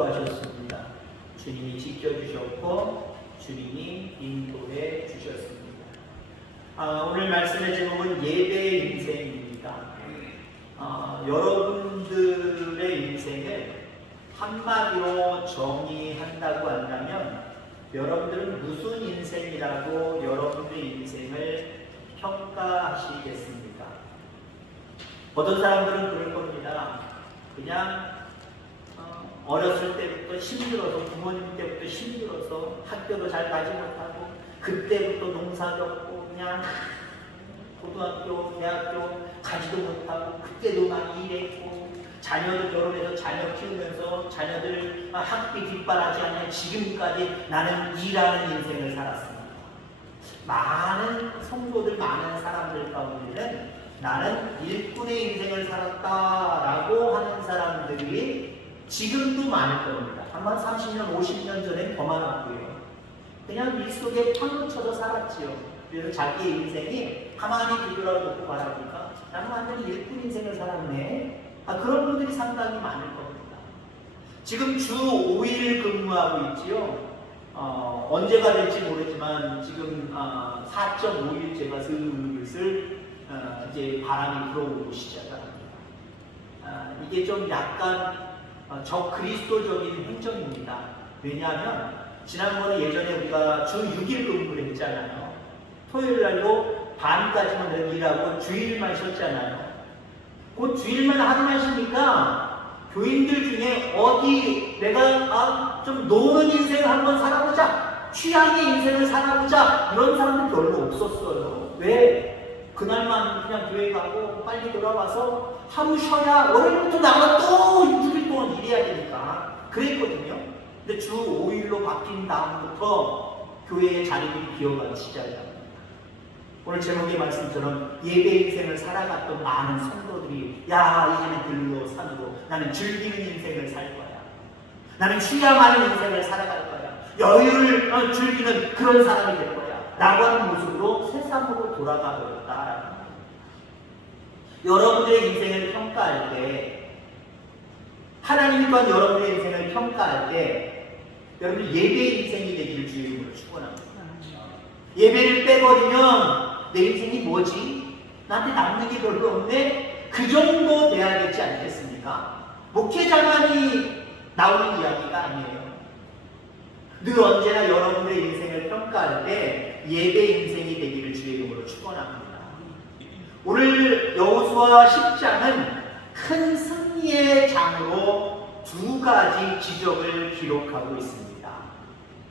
인도하셨습니다. 주님이 지켜주셨고 주님이 인도해 주셨습니다. 오늘 말씀의 제목은 예배의 인생입니다. 여러분들의 인생을 한마디로 정의한다고 한다면 여러분들은 무슨 인생이라고 여러분들의 인생을 평가하시겠습니까? 어떤 사람들은 그럴 겁니다. 그냥 어렸을 때부터 힘들어서, 부모님 때부터 힘들어서 학교도 잘 가지 못하고 그때부터 농사 겪고 그냥 고등학교, 대학교 가지도 못하고 그때도 많이 일했고 자녀들 결혼해서 자녀 키우면서 자녀들 학비 뒷바라지 하냐 지금까지 나는 일하는 인생을 살았습니다. 많은 성도들, 많은 사람들 가운데는 나는 일꾼의 인생을 살았다라고 하는 사람들이 지금도 많을 겁니다. 아마 30년, 50년 전엔 더 많았고요. 그냥 일 속에 파묻혀서 살았지요. 그래서 자기의 인생이 가만히 뒤돌아놓고 바라보니까 나는 완전히 일꾼 인생을 살았네. 그런 분들이 상당히 많을 겁니다. 지금 주 5일 근무하고 있지요. 언제가 될지 모르지만 지금 4.5일째가 슬슬 이제 바람이 불어오고 시작합니다. 이게 좀 약간 적그리스도적인 행정입니다. 왜냐하면 지난번에 예전에 우리가 주 6일 근무를 했잖아요. 토요일 날도 반까지만 일하고 주일만 쉬었잖아요. 그 주일만 하루만 쉬니까 교인들 중에 어디 내가 좀 노는 인생을 한번 살아보자, 취향의 인생을 살아보자 이런 사람들 별로 없었어요. 왜? 그날만 그냥 교회 가고 빨리 돌아와서 하루 쉬어야 월요일부터 나가 또 6일 동안 일해야 되니까 그랬거든요. 근데 주 5일로 바뀐 다음부터 교회의 자리들이 비어가기 시작합니다. 오늘 제목의 말씀처럼 예배 인생을 살아갔던 많은 성도들이 이제는 들로 산으로 나는 즐기는 인생을 살 거야. 나는 쉬야만의 인생을 살아갈 거야. 여유를 즐기는 그런 사람이 될 거야. 라고 하는 모습으로 세상으로 돌아가 버렸다라는 겁니다. 여러분들의 인생을 평가할 때, 하나님 또한 여러분의 인생을 평가할 때, 여러분 예배의 인생이 되기를 주의 이름으로 축원합니다. 예배를 빼버리면 내 인생이 뭐지? 나한테 남는 게 별로 없네? 그 정도 돼야겠지 않겠습니까? 목회자만이 나오는 이야기가 아니에요. 늘 언제나 여러분의 인생을 평가할 때 예배 인생이 되기를 주의 이름으로 축원합니다. 오늘 여호수아 10장은 큰 승리의 장으로 두 가지 기적을 기록하고 있습니다.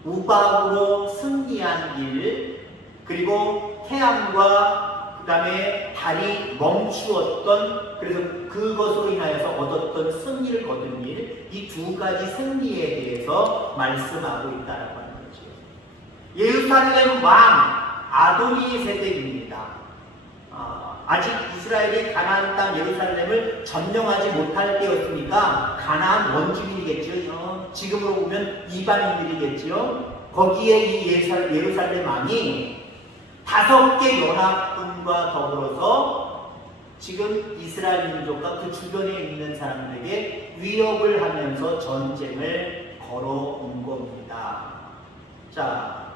우박으로 승리한 일, 그리고 태양과 그 다음에 달이 멈추었던, 그래서 그것으로 인하여서 얻었던 승리를 거둔 일, 이 두 가지 승리에 대해서 말씀하고 있다라고 하는 거죠. 예루살렘 왕 아도니 세덱입니다. 아직 이스라엘이 가나안 땅 예루살렘을 점령하지 못할 때였으니까 가나안 원주민이겠죠. 지금으로 보면 이방인들이겠죠. 거기에 이 예루살렘 왕이 5개 연합군과 더불어서 지금 이스라엘 민족과 그 주변에 있는 사람들에게 위협을 하면서 전쟁을 걸어온 겁니다. 자,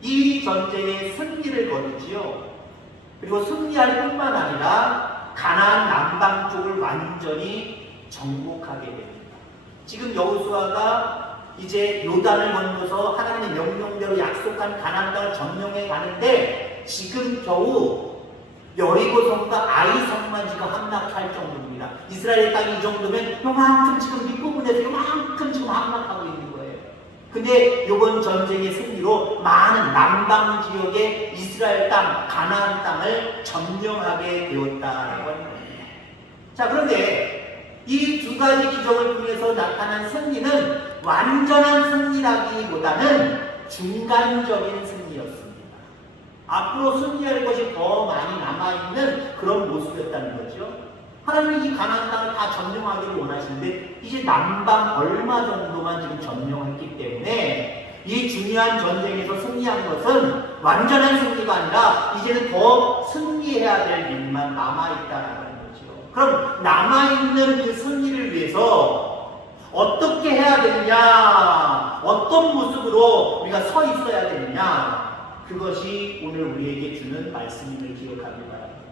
이 전쟁에 승리를 거두지요. 그리고 승리할 뿐만 아니라 가나안 남방 쪽을 완전히 정복하게 됩니다. 지금 여호수아가 이제 요단을 건너서 하나님의 명령대로 약속한 가나안 땅을 점령해 가는데 지금 겨우 여리고 성과 아이 성만 지금 함락할 정도입니다. 이스라엘 땅이 이 정도면 요만큼 지금 밑부분에서 요만큼 지금 함락하고 있는 거예요. 근데 이번 전쟁의 승리로 많은 남방 지역의 이스라엘 땅, 가나안 땅을 점령하게 되었다라고 하는 겁니다. 자, 그런데 이 두 가지 기적을 통해서 나타난 승리는 완전한 승리라기보다는 중간적인 승리였습니다. 앞으로 승리할 것이 더 많이 남아있는 그런 모습이었다는 거죠. 하나님이 이 가나안 땅을 다 점령하기를 원하시는데 이제 남방 얼마 정도만 지금 점령했기 때문에 이 중요한 전쟁에서 승리한 것은 완전한 승리가 아니라 이제는 더 승리해야 될 일만 남아있다는 거죠. 그럼 남아있는 그 승리를 위해서 어떻게 해야 되느냐, 어떤 모습으로 우리가 서 있어야 되느냐, 그것이 오늘 우리에게 주는 말씀임을 기억하길 바랍니다.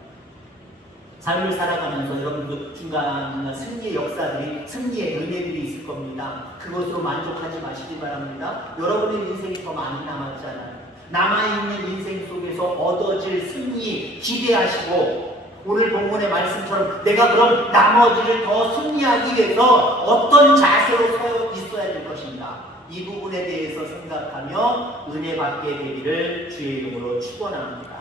삶을 살아가면서 여러분도 중간중간 승리의 역사들이, 승리의 은혜들이 있을 겁니다. 그것으로 만족하지 마시기 바랍니다. 여러분의 인생이 더 많이 남았잖아요. 남아있는 인생 속에서 얻어질 승리 기대하시고, 오늘 본문의 말씀처럼 내가 그럼 나머지를 더 승리하기 위해서 어떤 자세로 서 있어야 될 것인가, 이 부분에 대해서 생각하며 은혜 받게 되기를 주의 이름으로 축원합니다.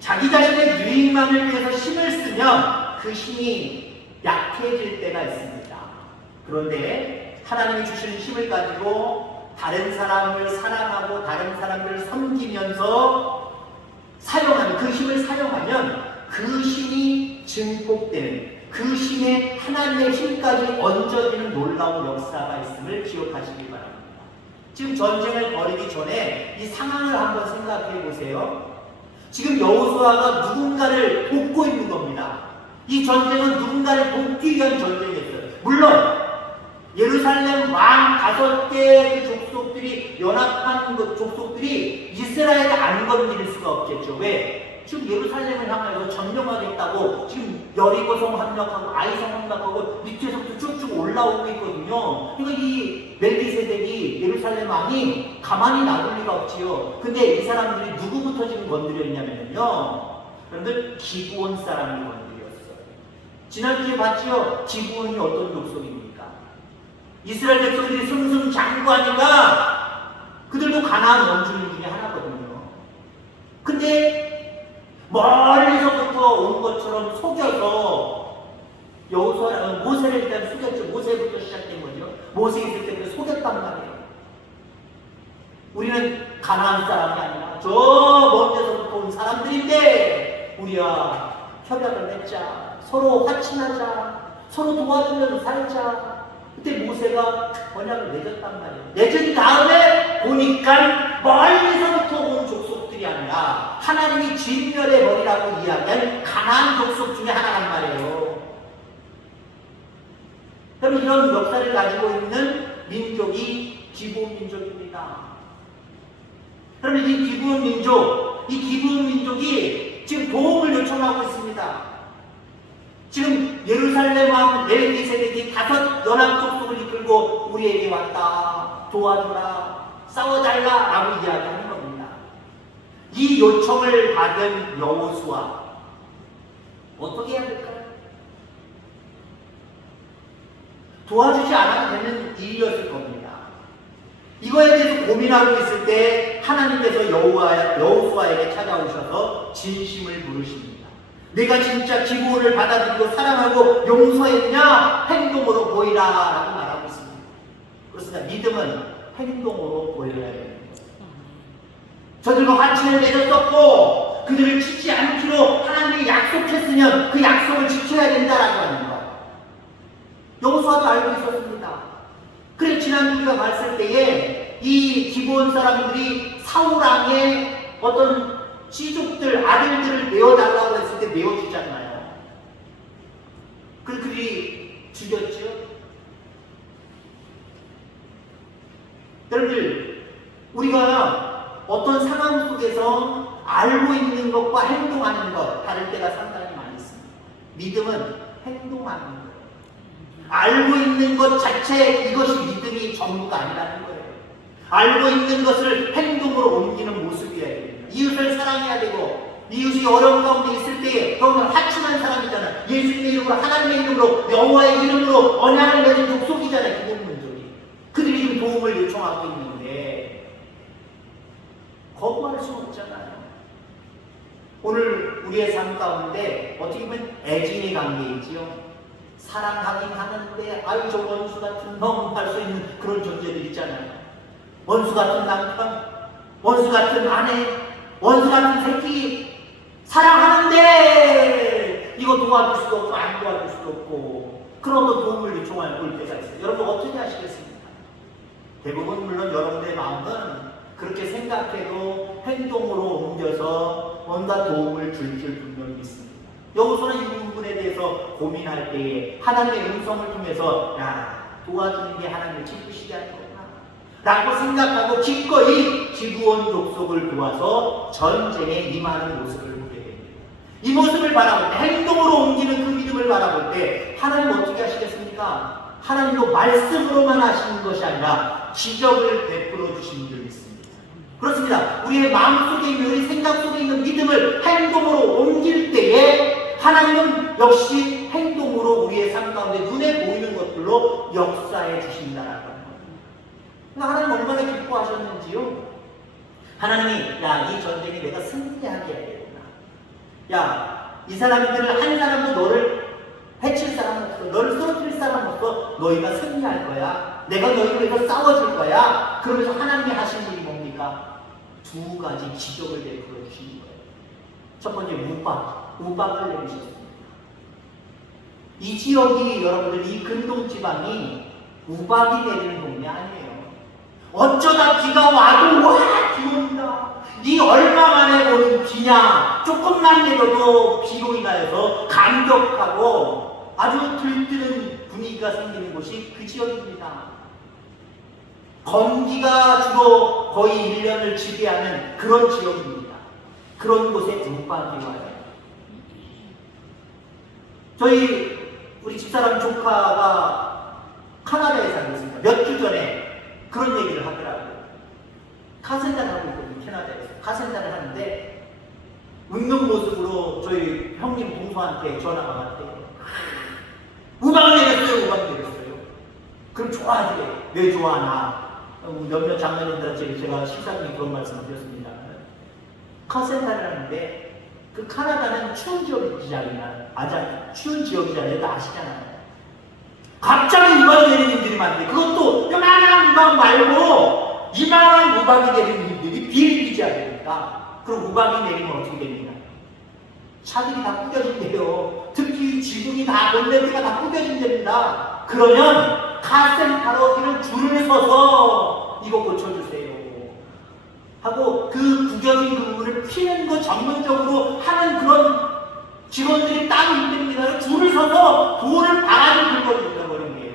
자기 자신의 유익만을 위해서 힘을 쓰면 그 힘이 약해질 때가 있습니다. 그런데 하나님이 주시는 힘을 가지고 다른 사람을 사랑하고 다른 사람들을 섬기면서 사용하는, 그 힘을 사용하면 그 힘이 증폭되는, 그 힘에 하나님의 힘까지 얹어지는 놀라운 역사가 있음을 기억하시기 바랍니다. 지금 전쟁을 벌이기 전에 이 상황을 한번 생각해 보세요. 지금 여호수아가 누군가를 돕고 있는 겁니다. 이 전쟁은 누군가를 돕기 위한 전쟁이었어요. 물론 예루살렘 왕 5개의 그 족속들이, 연합한 그 족속들이 이스라엘을 안 건드릴 수가 없겠죠. 왜? 지금 예루살렘을 향하여서 점령하겠다고 지금 여리고성 함락하고 아이성 함락하고 밑에서부터 쭉쭉 올라오고 있거든요. 그러니까 이 멜기세덱이 예루살렘 왕이 가만히 놔둘 리가 없지요. 근데 이 사람들이 누구부터 지금 건드렸냐면요, 여러분들 기브온 사람이 건드렸어요. 지난주에 봤죠? 기브온이 어떤 족속입니까? 이스라엘 백성들이 승승장구하니까 그들도 가나안 원주민 중에 하나거든요. 근데 멀리서부터 온 것처럼 속여서 여호수아, 모세를 일단 속였죠. 모세부터 시작된 거죠. 모세 있을 때부터 속였단 말이에요. 우리는 가나안 사람이 아니라 저 먼 데서부터 온 사람들인데 우리와 협약을 맺자, 서로 화친하자, 서로 도와주면서 살자. 그때 모세가 언약을 맺었단 말이에요. 맺은 다음에 보니까 멀리서부터 온 족속들이 아니라 하나님이 진멸해 버리라고 이야기한 가나안 족속 중에 하나란 말이에요. 여러분, 이런 역사를 가지고 있는 민족이 기브온 민족입니다. 여러분, 이 기브온 민족이 지금 도움을 요청하고 있습니다. 지금 예루살렘 왕 멜기세덱이 5 연합 족속을 이끌고 우리에게 왔다, 도와주라, 싸워달라 라고 이야기하는 겁니다. 이 요청을 받은 여호수아 어떻게 해야 될까요? 도와주지 않아도 되는 일이었을 겁니다. 이거에 대해서 고민하고 있을 때 하나님께서 여호수아에게 찾아오셔서 진심을 물으십니다. 내가 진짜 기브온을 받아들이고 사랑하고 용서했냐? 행동으로 보이라 라고 말하고 있습니다. 그렇습니다. 믿음은 행동으로 보여야 됩니다. 저들과 화친을 맺었었고 그들을 치지 않기로 하나님이 약속했으면 그 약속을 지켜야 된다라고 하는 것, 여호수아도 알고 있었습니다. 그래서 지난 우리가 봤을 때에 이 기브온 사람들이 사울왕의 어떤 시족들, 아들들을 내어달라고 했을 때 내어주잖아요. 그들이 죽였죠. 여러분들, 우리가 어떤 상황 속에서 알고 있는 것과 행동하는 것 다를 때가 상당히 많이 있습니다. 믿음은 행동하는 거예요. 알고 있는 것 자체, 이것이 믿음이 전부가 아니라는 거예요. 알고 있는 것을 행동으로 옮기는 모습이어야 됩니다. 이웃을 사랑해야 되고, 이웃이 어려운 가운데 있을 때에 더욱더 화친한 사람이잖아요. 예수님의 이름으로, 하나님의 이름으로, 여호와의 이름으로 언약을 맺은 족속이잖아요. 기본 민족이. 그들이 지금 도움을 요청하고 있는데 거부할 수 없잖아요. 오늘 우리의 삶 가운데 어떻게 보면 애증의 관계이지요. 사랑하긴 하는데 아유 저 원수 같은 놈 할 수 있는 그런 존재들 있잖아요. 원수 같은 남편, 원수 같은 아내, 원수 같은 새끼 사랑하는데 이거 도와줄 수도 없고 안 도와줄 수도 없고 그러면 도움을 요청할 때가 있어요. 여러분 어떻게 하시겠습니까? 대부분 물론 여러분의 마음은 그렇게 생각해도 행동으로 옮겨서 뭔가 도움을 줄 분명히 있습니다. 여호수아는 이 부분에 대해서 고민할 때에 하나님의 음성을 통해서 야 도와주는 게 하나님의 기쁘시지 않구나 라고 생각하고 기꺼이 지구온 족속을 도와서 전쟁에 임하는 모습을 보게 됩니다. 이 모습을 바라볼 때, 행동으로 옮기는 그 믿음을 바라볼 때 하나님 어떻게 하시겠습니까? 하나님도 말씀으로만 하시는 것이 아니라 기적을 베풀어 주시는 줄 믿습니다. 그렇습니다. 우리의 마음속에 있는, 우리 생각 속에 있는 믿음을 행동으로 옮길 때에 하나님은 역시 행동으로 우리의 삶 가운데 눈에 보이는 것들로 역사해 주신다라는 겁니다. 하나님 얼마나 기뻐하셨는지요? 하나님이 야, 이 전쟁에 내가 승리하게 해야겠구나. 야, 이 사람들을 한 사람도 너를 해칠 사람 없어. 너를 쓰러뜨릴 사람 없어. 너희가 승리할 거야. 내가 너희를 위해서 싸워줄 거야. 그러면서 하나님이 하신 일이 뭡니까? 두 가지 기적을 베풀어 주신 거예요. 첫 번째 우박을 내리셨습니다. 이 지역이 여러분들 이 근동 지방이 우박이 내리는 동네 아니에요. 어쩌다 비가 와도 와 비 온다. 네 얼마 만에 오는 비냐. 조금만 내려도 비로 인하여서 감격하고 아주 들뜨는 분위기가 생기는 곳이 그 지역입니다. 건기가 주로 거의 1년을 지배하는 그런 지역입니다. 그런 곳에 우박이 와요. 우리 집사람 조카가 카나다에 살고 있습니다. 몇 주 전에 그런 얘기를 하더라고요. 카센터를 하고 있거든요. 캐나다에서. 카센터를 하는데 웃는 모습으로 저희 형님 동서한테 전화가 왔대요. 우박 내렸어요. 우박 내렸어요. 그럼 좋아하지. 왜 좋아하나. 몇몇 장로님들한테 제가 식사 중에 그런 말씀을 드렸습니다. 카센터를 하는데 그 카나다는 추운 지역이잖아요. 추운 지역이잖아요. 아시잖아요. 갑자기 우박이 내리는 일들이 많대. 그것도 요만한 우박 말고 이만한 우박이 내리는 일들이 비일비재해야 됩니다. 그럼 우박이 내리면 어떻게 됩니까? 차들이 다 꾸겨진대요. 특히 지붕이 다, 본네트가 다 꾸겨진답니다. 그러면 카센터로 그냥 줄을 서서 이거 고쳐주세요 하고 그 구겨진 그 부분을 피는 거 전문적으로 하는 그런 직원들이 따로 있답니다. 줄을 서서 돌을 바가지 긁어버리는 거예요.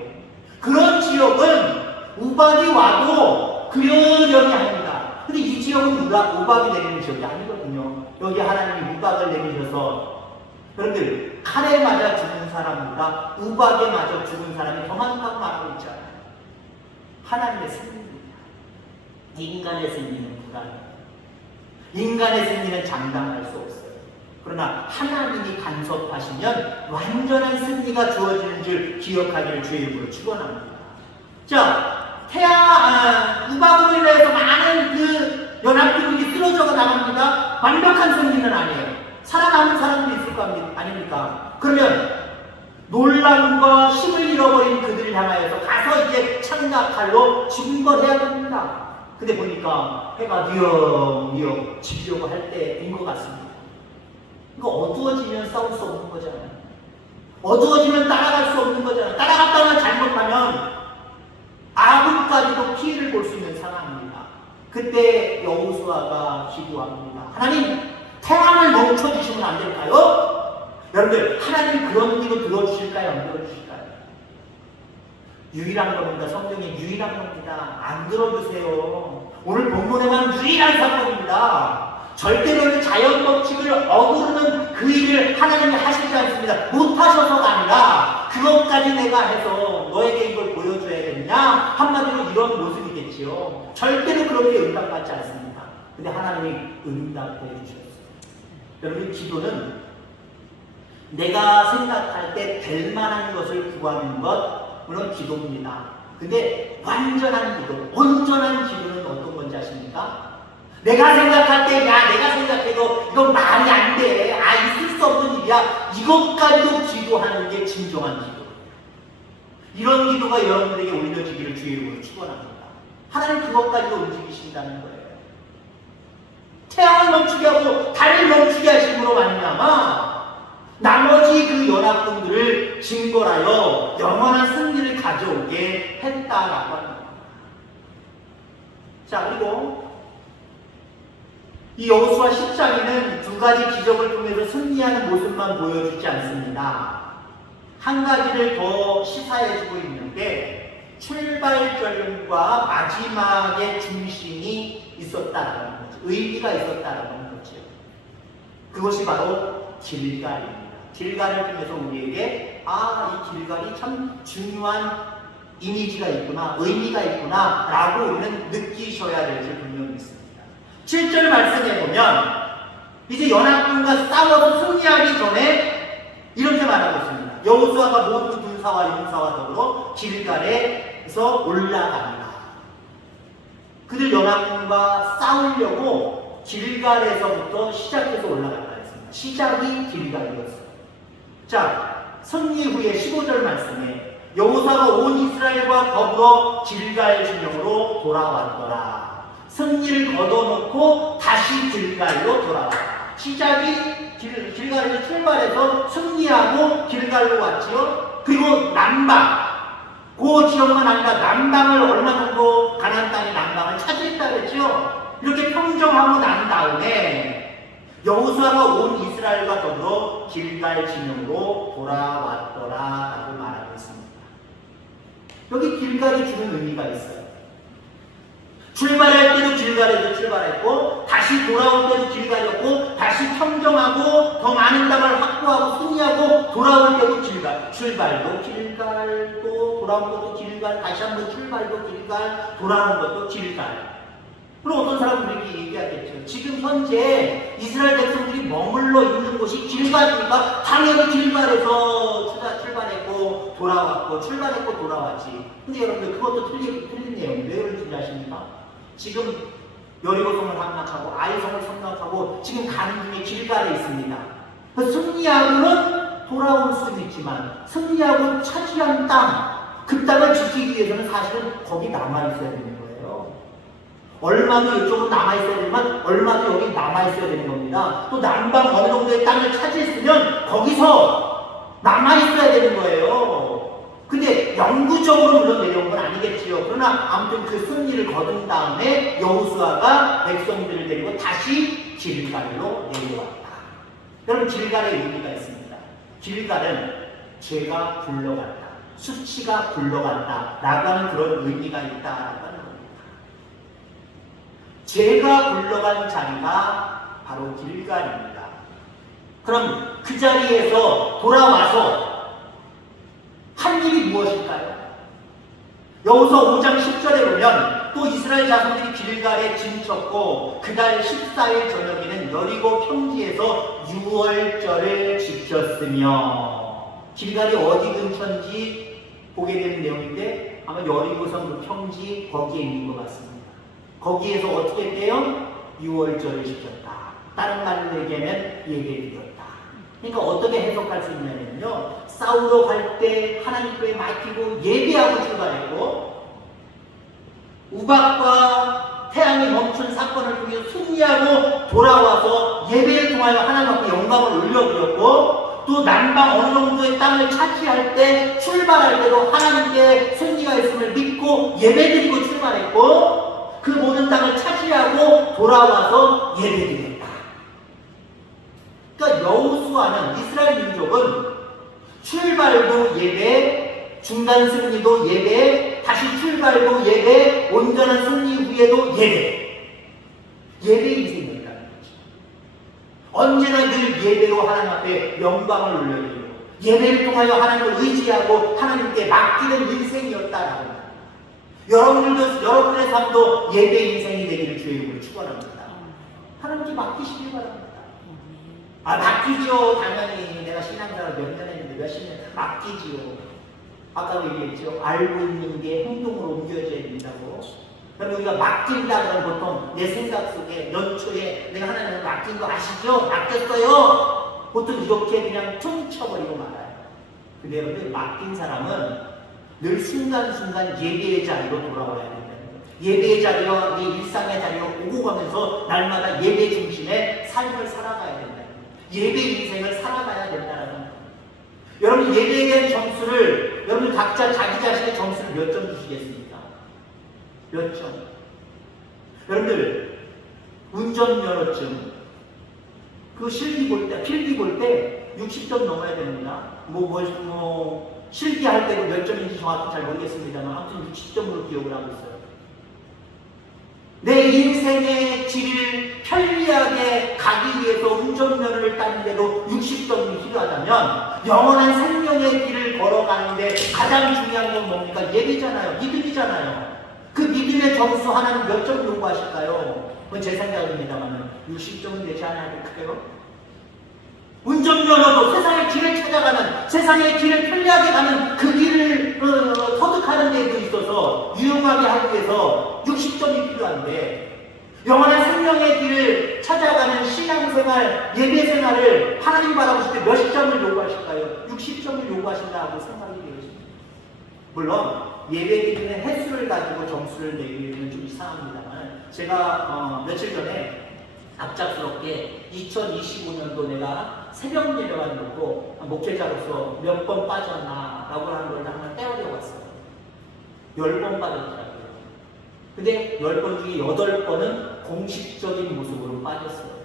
그런 지역은 우박이 와도 그러려니 합니다. 근데 이 지역은 우박이 내리는 지역이 아니거든요. 여기 하나님이 우박을 내리셔서 여러분들 칼에 맞아 죽은 사람보다 우박에 맞아 죽은 사람이 더 많다고 말하고 있잖아요. 하나님의 승리입니다. 인간의 승리는 불가능해요. 인간의 승리는 장담할 수 없어요. 그러나 하나님이 간섭하시면 완전한 승리가 주어지는 줄 기억하기를 주의 이름으로 축원합니다. 자, 우박으로 인해서 많은 그 연합기록이 쓰러져 나갑니다. 완벽한 승리는 아니에요. 살아남은 사람들이 있을 거 아닙니까? 그러면 놀람과 힘을 잃어버린 그들을 향하여서 가서 이제 창각칼로 징벌해야 됩니다. 근데 보니까 해가 뉘엿뉘엿 지려고 할 때인 것 같습니다. 이거 어두워지면 싸울 수 없는 거잖아요. 어두워지면 따라갈 수 없는 거잖아요. 따라갔다가 잘못하면 아군까지도 피해를 볼 수 있는 상황입니다. 그때 여호수아가 기도합니다. 하나님, 태양을 멈춰주시면 안 될까요? 여러분들, 하나님 그런 기도 들어주실까요? 안 들어주실까요? 유일한 겁니다. 성경에 유일한 겁니다. 안 들어주세요. 오늘 본문에만 유일한 사건입니다. 절대로 자연 법칙을 어그르는 그 일을 하나님이 하시지 않습니다. 못하셔서가 아니라 그것까지 내가 해서 너에게 이걸 보여줘야겠냐? 한마디로 이런 모습이겠지요. 절대로 그렇게 응답받지 않습니다. 근데 하나님이 응답해 주셨어요. 여러분, 기도는 내가 생각할 때 될 만한 것을 구하는 것, 물론 기도입니다. 근데 완전한 기도, 온전한 기도는 어떤 건지 아십니까? 내가 생각할 때, 내가 생각해도 이건 말이 안 돼. 있을 수 없는 일이야. 이것까지도 기도하는 게 진정한 기도. 이런 기도가 여러분들에게 올려지기를 주의 이름으로 축원합니다. 하나님 그것까지도 움직이신다는 거예요. 태양을 멈추게 하고 달을 멈추게 하심으로 말미암아 나머지 그 연합군들을 징벌하여 영원한 승리를 가져오게 했다라고 합니다. 자, 그리고 이 여호수아 10장에는 두 가지 기적을 통해서 승리하는 모습만 보여주지 않습니다. 한 가지를 더 시사해주고 있는데 출발점과 마지막의 중심이 있었다라는 거죠. 의미가 있었다라는 거죠. 그것이 바로 길갈입니다. 길갈을 통해서 우리에게 이 길갈이 참 중요한 이미지가 있구나, 의미가 있구나 라고 우리는 느끼셔야 될 줄 분명히 있습니다. 7절 말씀해 보면 이제 연합군과 싸워서 승리하기 전에 이렇게 말하고 있습니다. 여호수아가 모든 군사와 용사와 더불어 길갈에서 올라갑니다. 그들 연합군과 싸우려고 길갈에서부터 시작해서 올라갔다 했습니다. 시작이 길갈이었어요. 자, 승리 후에 15절 말씀에 여호수아가 온 이스라엘과 더불어 길갈 진영으로 돌아왔더라. 승리를 거둬놓고 다시 길갈로 돌아왔다. 시작이 길갈에서 출발해서 승리하고 길갈로 왔지요. 그리고 남방, 그 지역만 아니라 남방을 얼마 정도 가나안 땅의 남방을 차지했다 그랬죠. 이렇게 평정하고 난 다음에 여호수아가 온 이스라엘과 더불어 길갈 진영으로 돌아왔더라라고 말하고 있습니다. 여기 길갈이 주는 의미가 있어요. 출발할 때도 길갈에서 출발했고 다시 돌아올 때도 길갈이었고 다시 평정하고 더 많은 땅을 확보하고 승리하고 돌아올 때도 길갈, 출발도 길갈, 또 돌아온 것도 길갈, 다시 한번 출발도 길갈, 돌아오는 것도 길갈. 그럼 어떤 사람은 이렇게 얘기하겠죠. 지금 현재 이스라엘 백성들이 머물러 있는 곳이 길갈이니까 당연히 길갈에서 출발했고 돌아왔고 출발했고 돌아왔지. 근데 여러분들 그것도 틀린 내용이에요. 왜 그런지 아십니까? 지금 여리고성을 함락하고 아이성을 함락하고 지금 가는 중에 길갈에 있습니다. 승리하고는 돌아올 수는 있지만 승리하고 차지한 땅, 그 땅을 지키기 위해서는 사실은 거기 남아있어야 되는 거예요. 얼마도 이쪽은 남아있어야 되지만 얼마도 여기 남아있어야 되는 겁니다. 또 남방 어느 정도의 땅을 차지했으면 거기서 남아있어야 되는 거예요. 근데 영구적으로 물론 내려온 건 아니겠지요. 그러나 아무튼 그 승리를 거둔 다음에 여호수아가 백성들을 데리고 다시 길갈로 내려왔다. 여러분, 길갈의 의미가 있습니다. 길갈은 죄가 굴러갔다, 수치가 굴러갔다 라고 하는 그런 의미가 있다라고 하는 겁니다. 죄가 굴러간 자리가 바로 길갈입니다. 그럼 그 자리에서 돌아와서 한 일이 무엇일까요? 여호수아 5장 10절에 보면 또 이스라엘 자손들이 길갈에 진쳤고 그달 14일 저녁에는 여리고 평지에서 유월절을 지켰으며, 길갈이 어디 근처인지 보게 되는 내용인데 아마 여리고성 그 평지 거기에 있는 것 같습니다. 거기에서 어떻게 했대요? 유월절을 지켰다. 다른 말로 얘기하면 예배드렸다. 그러니까 어떻게 해석할 수 있냐면요, 싸우러 갈 때 하나님께 맡기고 예배하고 출발했고, 우박과 태양이 멈춘 사건을 통해 승리하고 돌아와서 예배를 통하여 하나님 앞에 영광을 올려드렸고, 또 남방 어느 정도의 땅을 차지할 때 출발할 때도 하나님께 승리가 있음을 믿고 예배드리고 출발했고, 그 모든 땅을 차지하고 돌아와서 예배드렸다. 그러니까 여호수아는, 이스라엘 민족은 출발도 예배, 중간 승리도 예배, 다시 출발도 예배, 온전한 승리 후에도 예배. 예배 인생이었다는 거죠. 언제나 늘 예배로 하나님 앞에 영광을 올려드리고 예배를 통하여 하나님을 의지하고 하나님께 맡기는 인생이었다라고 합니다. 여러분의 삶도 예배 인생이 되기를 주의 이름으로 축원합니다. 하나님께 맡기시길 바랍니다. 맡기죠. 당연히 내가 신앙생활 몇 년 했는데 몇십 년 맡기지요. 아까도 얘기했죠. 알고 있는 게 행동으로 옮겨져야 된다고. 그럼 우리가 맡긴다 그러면 보통 내 생각 속에 연초에 내가 하나님을 맡긴 거 아시죠? 맡겼어요. 보통 이렇게 그냥 퉁쳐버리고 말아요. 근데 여러분들, 맡긴 사람은 늘 순간순간 예배의 자리로 돌아와야 된다는 거예요. 예배의 자리와 네 일상의 자리로 오고 가면서 날마다 예배 중심의 삶을 살아가야 된다. 예배 인생을 살아가야 된다는 거예요. 여러분, 예배에 대한 점수를 여러분 각자 자기 자신의 점수를 몇 점 주시겠습니까? 몇 점? 여러분들, 운전면허증 그 필기 볼 때 60점 넘어야 됩니다. 실기할 때도 몇 점인지 정확히 잘 모르겠습니다만 아무튼 60점으로 기억을 하고 있어요. 내 인생의 길을 편리하게 가기 위해서 운전면허를 따는데도 60점이 필요하다면 영원한 생명의 길을 걸어가는데 가장 중요한 건 뭡니까? 예배잖아요. 믿음이잖아요. 그 믿음의 점수 하나는 몇 점 요구하실까요? 그건 제 생각입니다만 60점은 되지 않아야 될까요? 운전면허도 세상의 길을 찾아가는, 세상의 길을 편리하게 가는 그 길을 터득하는 데도 있어서 유용하게 하기 위해서 60점이 필요한데 영원한 생명의 길을 찾아가는 신앙생활, 예배생활을 하나님 바라보실 때 몇십 점을 요구하실까요? 60점을 요구하신다고 생각이 되어집니다. 물론 예배드리는 횟수를 가지고 점수를 내기는 좀 이상합니다만 제가 며칠 전에 갑작스럽게 2025년도 내가 새벽 예배만 놓고 목회자로서 몇 번 빠졌나 라고 하는 걸 한번 떼어려 왔어요. 10번 빠졌더라고요. 근데 10번 중에 8번은 공식적인 모습으로 빠졌어요.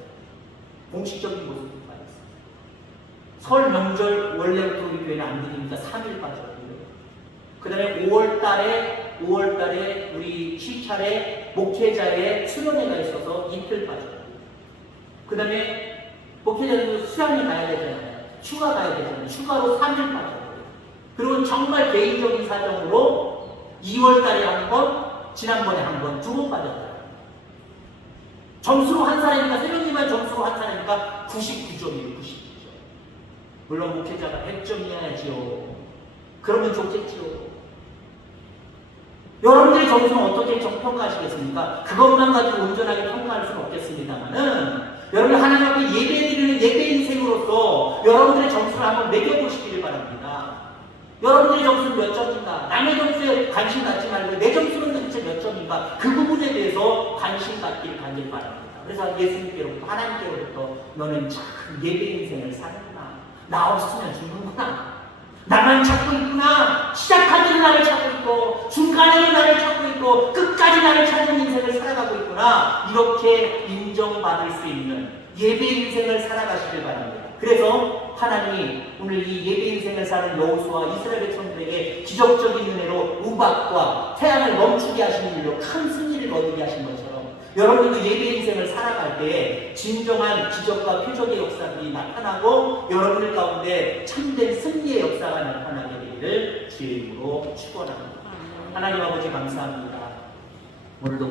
공식적인 모습으로 빠졌어요. 설 명절 원래부터 우리 교회는 안 드리니까 3일 빠졌고요. 그 다음에 5월달에 우리 시찰에 목회자의 수련회가 있어서 이틀 빠졌고 그 다음에 목회자들도 수양에 가야 되잖아요. 휴가 가야 되잖아요. 휴가로 3일 빠졌고요. 그리고 정말 개인적인 사정으로 2월달에 한 번, 지난번에 한 번, 2번 빠졌어요. 점수로 한 사람이니까, 세명님만 점수로 한 사람이니까 99점이에요. 99점. 물론 목회자가 100점이어야지요. 그러면 좋겠지요. 여러분들의 점수는 어떻게 평가하시겠습니까? 그것만 가지고 온전하게 평가할 수는 없겠습니다만은 여러분 하나님 앞에 예배드리는 예배 인생으로서 여러분들의 점수를 한번 매겨보시기를 바랍니다. 여러분들의 점수는 몇 점인가? 남의 점수에 관심 갖지 말고 내 점수는 도대체 몇 점인가? 그 부분에 대해서 관심 갖기를 간절히 바랍니다. 그래서 예수님께로부터 하나님께로부터 너는 참 예배 인생을 사는구나. 나 없으면 죽는구나. 나만 찾고 있구나. 시작할 때는 나를 찾고 있고 중간에는 나를 찾고 있고 끝까지 나를 찾는 인생을 살아가고 있구나. 이렇게 인정받을 수 있는 예배 인생을 살아가시길 바랍니다. 그래서 하나님이 오늘 이 예배 인생을 사는 여호수아와 이스라엘 백성들에게 기적적인 은혜로 우박과 태양을 멈추게 하신 일로 큰 승리를 거두게 하신 것처럼 여러분들도 예배 인생을 살아갈 때 진정한 기적과 표적의 역사들이 나타나고 여러분들 가운데 참된 승리의 역사가 나타나게 되기를 주의 이름으로 축원합니다. 하나님 아버지 감사합니다. 오늘도